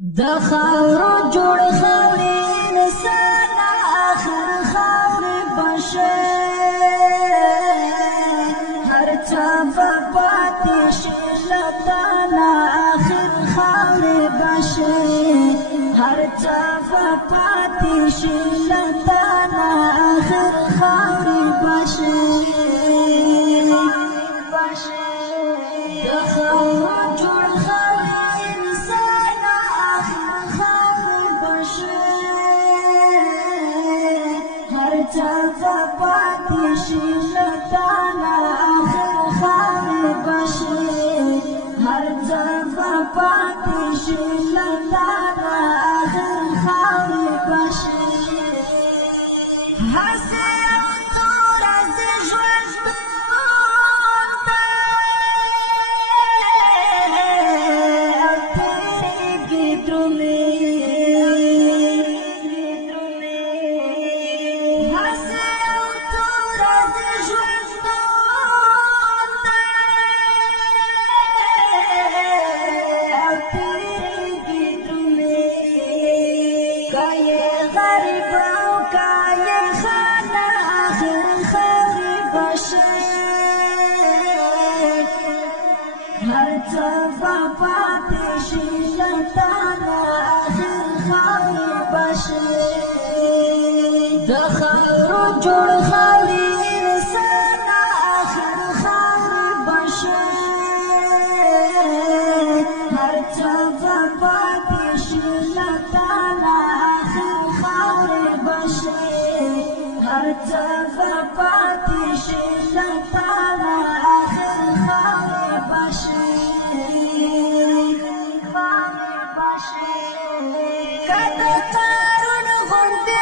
د خاورو جوړ خاورې انسان آخر خاورې بشه هر څه به پاتې شي له تا نه آخر خاورې بشه هر څه به پاتې شي له تا نه آخر خاورې بشه د خاورو جوړ چاپا پاتې شي له تا نه آخر خاورې بشي هر چاپا پاتې شي له تا نه آخر خاورې بشي هسې یو توره زه ژوند او تېرېږي درومې هر څه به پاتې شي له تا نه آخر خاورې بشي د خاورو جوړ خاورې انسان آخر خاورې بشي هر څه به پاتې شي له تا نه آخر خاورې بشي هر څه به پاتې شي له تا نه آخر خاورې بشي کده کارون غوندې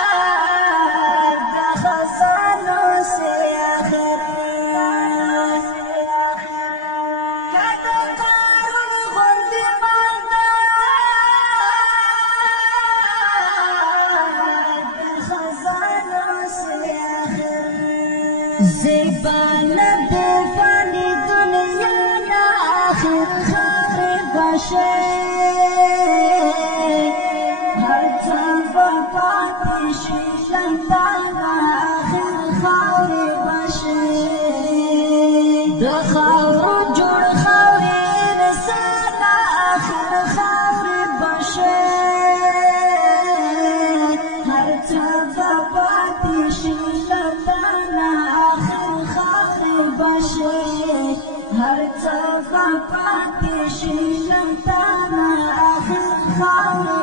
مالدار د خزانو سي آخر کده کارون غوندې مالدار د خزانو سي آخر زیبانه د فانی دنیا نه آخر خاورې بشي هر څه به پاتې شي له تا نه آخر خاورې بشي د خاورو جوړ خاورې انسان آخر خاورې بشي هر څه به پاتې شي له تا نه آخر خاورې بشي هر څه به پاتې شي له تا نه آخر خاورې